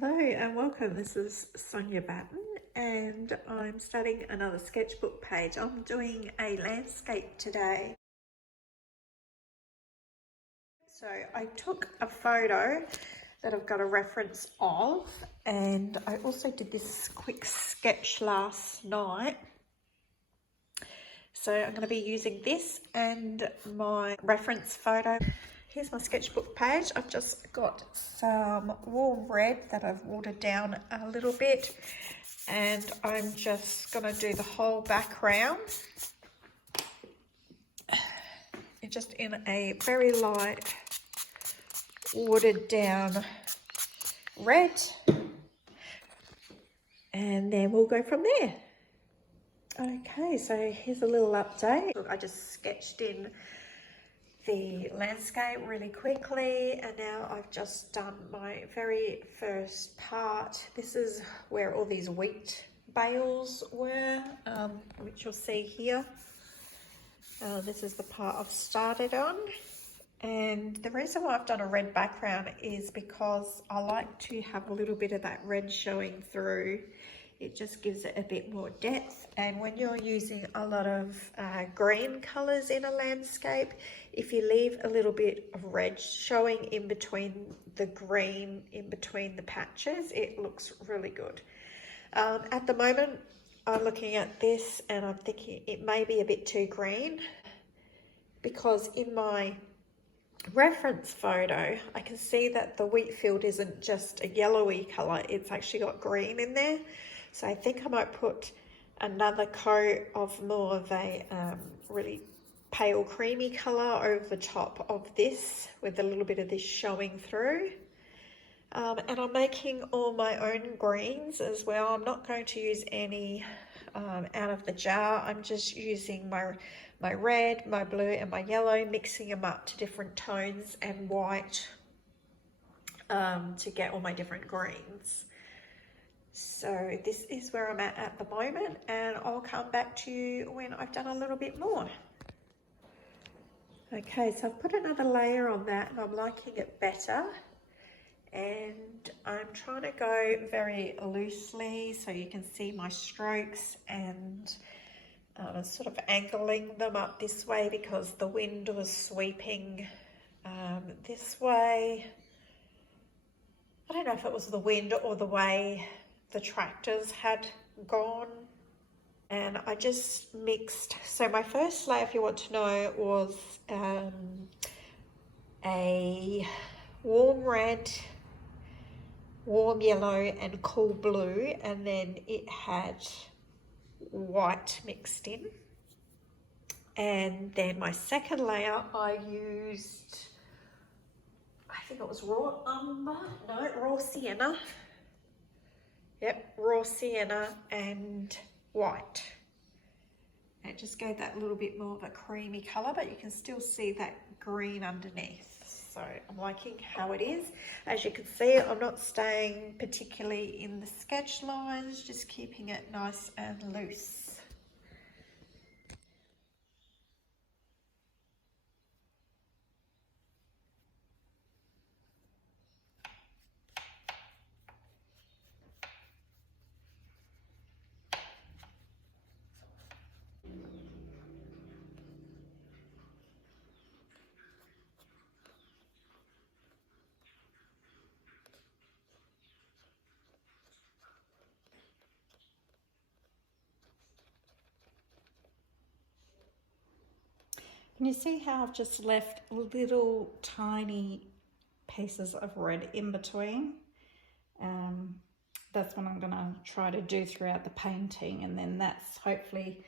Hello and welcome. This is Sonia Batten and I'm starting another sketchbook page. I'm doing a landscape today. So I took a photo that I've got a reference of, and I also did this quick sketch last night. So I'm going to be using this and my reference photo. Here's my sketchbook page. I've just got some warm red that I've watered down a little bit, and I'm just going to do the whole background just in a very light watered down red, and then we'll go from there. Okay, so here's a little update. Look, I just sketched in the landscape really quickly, and now I've just done my very first part. This is where all these wheat bales were, which you'll see here. This is the part I've started on, and the reason why I've done a red background is because I like to have a little bit of that red showing through. It just gives it a bit more depth, and when you're using a lot of green colours in a landscape, if you leave a little bit of red showing in between the green, in between the patches, it looks really good. At the moment, I'm looking at this and I'm thinking it may be a bit too green, because in my reference photo I can see that the wheat field isn't just a yellowy colour, it's actually got green in there. So I think I might put another coat of more of a really pale creamy colour over the top of this, with a little bit of this showing through. And I'm making all my own greens as well. I'm not going to use any out of the jar. I'm just using my red, my blue and my yellow, mixing them up to different tones, and white to get all my different greens. So this is where I'm at the moment, and I'll come back to you when I've done a little bit more. Okay, so I've put another layer on that and I'm liking it better. And I'm trying to go very loosely so you can see my strokes, and I'm sort of angling them up this way because the wind was sweeping this way. I don't know if it was the wind or the way the tractors had gone. And I just mixed, so my first layer, if you want to know, was a warm red, warm yellow and cool blue, and then it had white mixed in. And then my second layer I used, I think it was raw sienna. Yep, raw sienna and white. It just gave that little bit more of a creamy colour, but you can still see that green underneath. So I'm liking how it is. As you can see, I'm not staying particularly in the sketch lines, just keeping it nice and loose. Can you see how I've just left little tiny pieces of red in between? That's what I'm going to try to do throughout the painting, and then that's hopefully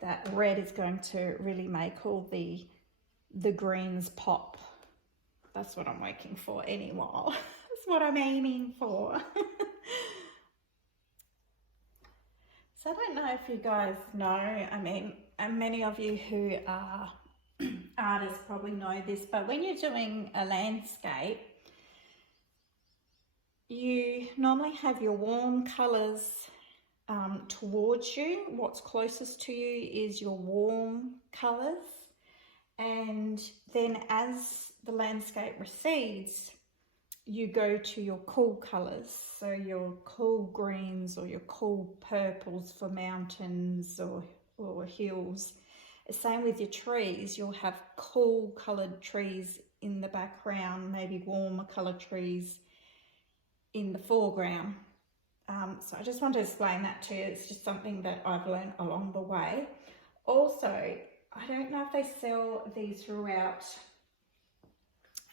that red is going to really make all the greens pop. That's what I'm working for anyway. That's what I'm aiming for. So I don't know if you guys know, I mean, and many of you who are artists probably know this, but when you're doing a landscape, you normally have your warm colours towards you. What's closest to you is your warm colours, and then as the landscape recedes, you go to your cool colors, so your cool greens or your cool purples for mountains or hills. Same with your trees, you'll have cool colored trees in the background, maybe warmer colored trees in the foreground. So I just want to explain that to you. It's just something that I've learned along the way. Also, I don't know if they sell these throughout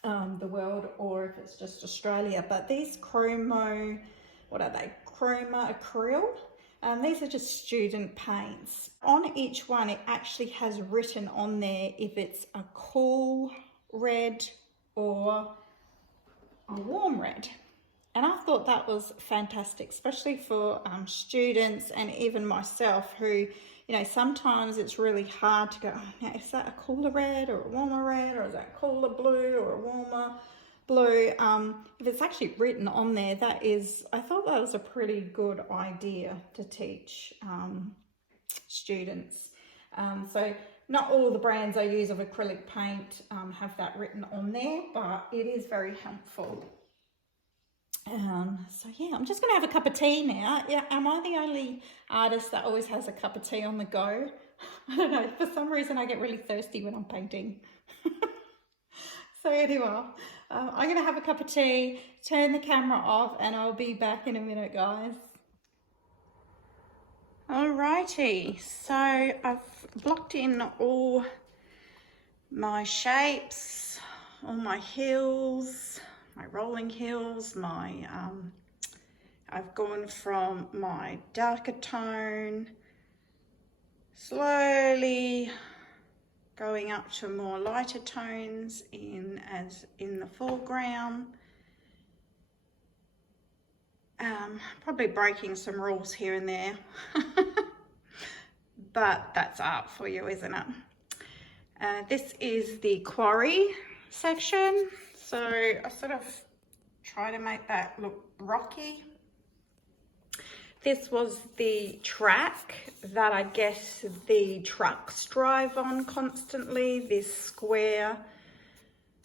the world or if it's just Australia, but these Chroma Acryl, these are just student paints. On each one it actually has written on there if it's a cool red or a warm red, and I thought that was fantastic, especially for students and even myself, who, you know, sometimes it's really hard to go, oh, now is that a cooler red or a warmer red, or is that cooler blue or a warmer blue? If it's actually written on there, I thought that was a pretty good idea to teach students. So not all the brands I use of acrylic paint have that written on there, but it is very helpful. So yeah, I'm just gonna have a cup of tea now. Yeah, am I the only artist that always has a cup of tea on the go? I don't know, for some reason I get really thirsty when I'm painting. So anyway, I'm gonna have a cup of tea, turn the camera off, and I'll be back in a minute, guys. Alrighty, so I've blocked in all my shapes, all my hills, my rolling hills, I've gone from my darker tone, slowly going up to more lighter tones in the foreground. Probably breaking some rules here and there, but that's art for you, isn't it? This is the quarry section, so I sort of try to make that look rocky. This was the track that I guess the trucks drive on constantly, this square.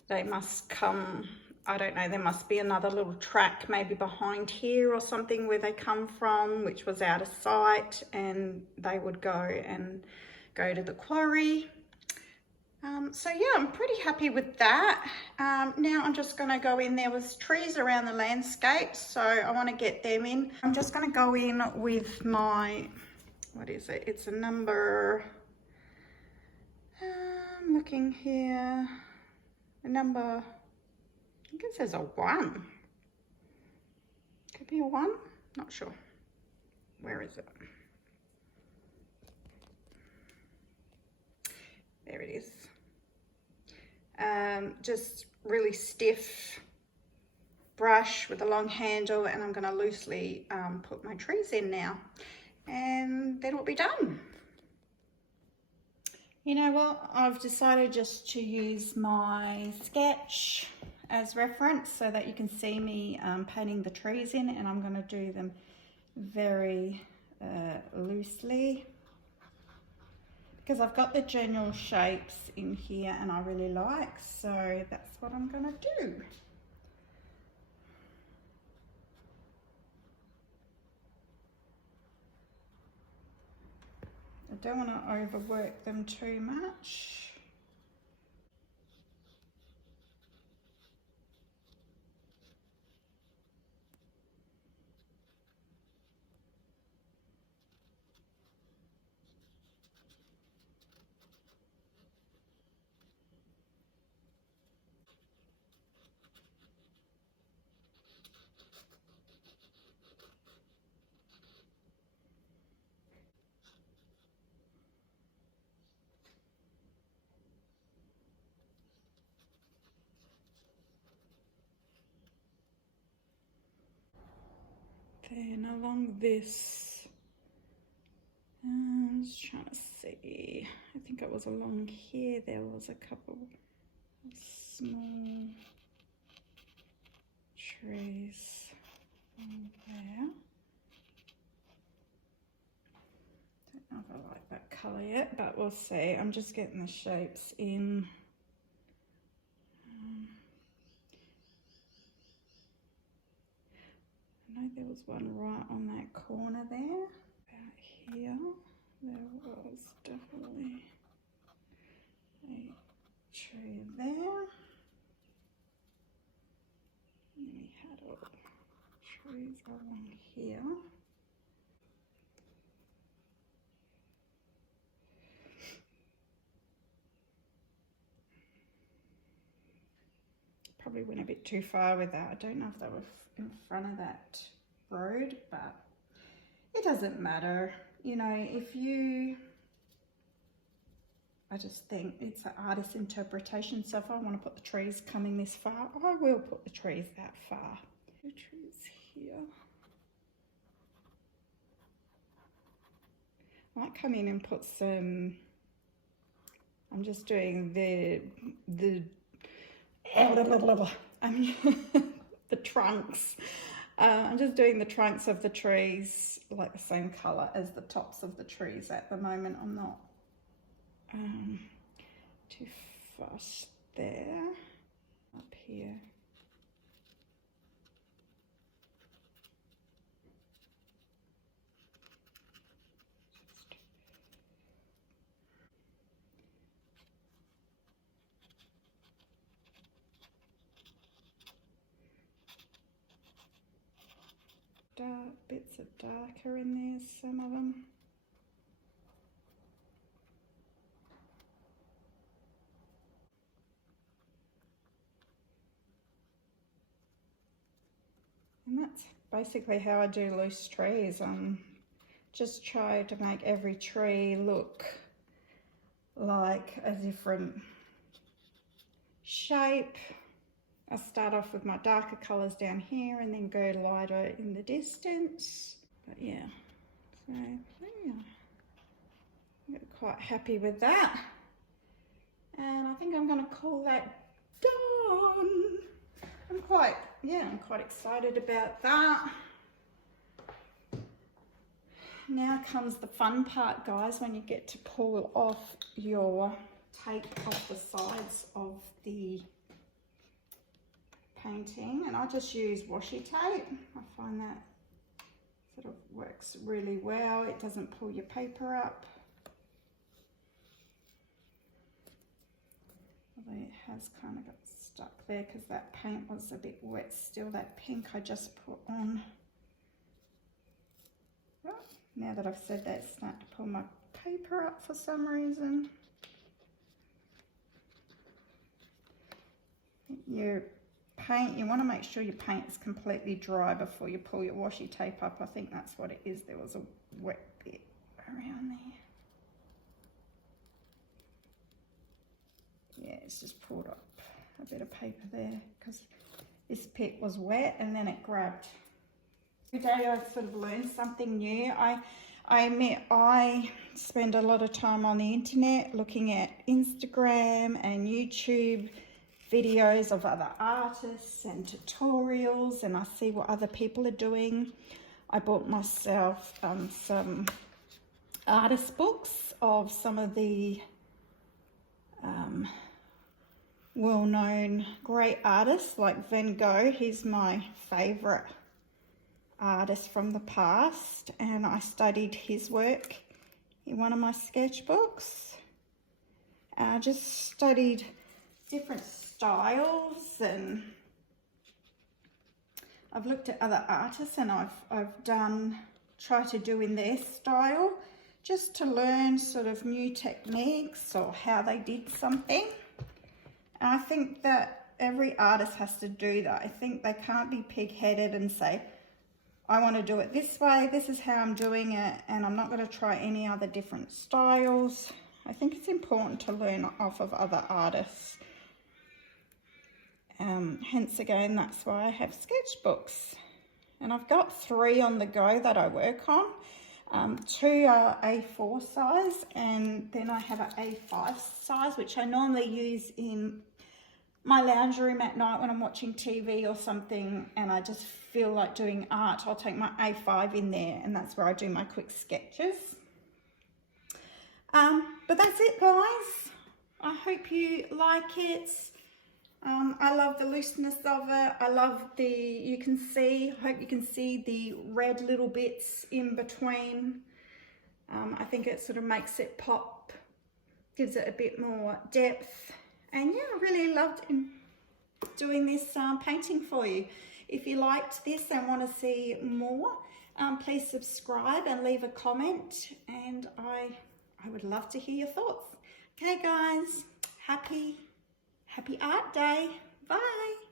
They must come, I don't know, there must be another little track maybe behind here or something where they come from, which was out of sight, and they would go to the quarry. So yeah, I'm pretty happy with that. Now I'm just going to go in. There was trees around the landscape, so I want to get them in. I'm just going to go in with my, what is it? It's a number, I'm looking here, a number, I think it says a 1. Could be a 1, not sure. Where is it? There it is. Just really stiff brush with a long handle, and I'm going to loosely put my trees in now, and then we'll be done. You know what, I've decided just to use my sketch as reference so that you can see me painting the trees in, and I'm going to do them very loosely, because I've got the general shapes in here and I really like, so that's what I'm gonna do. I don't want to overwork them too much. Then along this, I'm just trying to see, I think it was along here, there was a couple of small trees on there. Don't know if I like that colour yet, but we'll see. I'm just getting the shapes in. there was one right on that corner there. About here, there was definitely a tree there. And we had all trees along here. Probably went a bit too far with that. I don't know if they were in front of that road, but it doesn't matter. You know, I just think it's an artist's interpretation. So if I want to put the trees coming this far, I will put the trees that far. The trees here. I might come in and put some, I'm just doing the trunks. I'm just doing the trunks of the trees like the same color as the tops of the trees at the moment. I'm not too fussed there. Up here. Dark bits of darker in there, some of them. And that's basically how I do loose trees. Just try to make every tree look like a different shape. I start off with my darker colours down here and then go lighter in the distance. But yeah, so yeah, I'm quite happy with that. And I think I'm going to call that done. I'm quite excited about that. Now comes the fun part, guys, when you get to pull off your tape off the sides of the painting, and I just use washi tape. I find that sort of works really well. It doesn't pull your paper up. Although it has kind of got stuck there because that paint was a bit wet still, that pink I just put on. Oh, now that I've said that, it's starting to pull my paper up for some reason. Your paint, you want to make sure your paint is completely dry before you pull your washi tape up. I think that's what it is. There was a wet bit around there. Yeah, it's just pulled up a bit of paper there because this bit was wet and then it grabbed. Every day I sort of learn something new. I admit I spend a lot of time on the internet looking at Instagram and YouTube videos of other artists and tutorials, and I see what other people are doing. I bought myself some artist books of some of the well-known great artists like Van Gogh. He's my favorite artist from the past, and I studied his work in one of my sketchbooks. I just studied different styles, and I've looked at other artists and I've tried to do in their style just to learn sort of new techniques or how they did something. And I think that every artist has to do that. I think they can't be pig-headed and say, I want to do it this way, this is how I'm doing it, and I'm not going to try any other different styles. I think it's important to learn off of other artists. Hence again, that's why I have sketchbooks. And I've got 3 on the go that I work on. 2 are A4 size, and then I have an A5 size, which I normally use in my lounge room at night when I'm watching TV or something and I just feel like doing art. I'll take my A5 in there, and that's where I do my quick sketches. But that's it, guys. I hope you like it. I love the looseness of it. I love hope you can see the red little bits in between. I think it sort of makes it pop, gives it a bit more depth. And yeah, I really loved doing this painting for you. If you liked this and want to see more, please subscribe and leave a comment, and I would love to hear your thoughts. Okay guys, happy art day. Bye.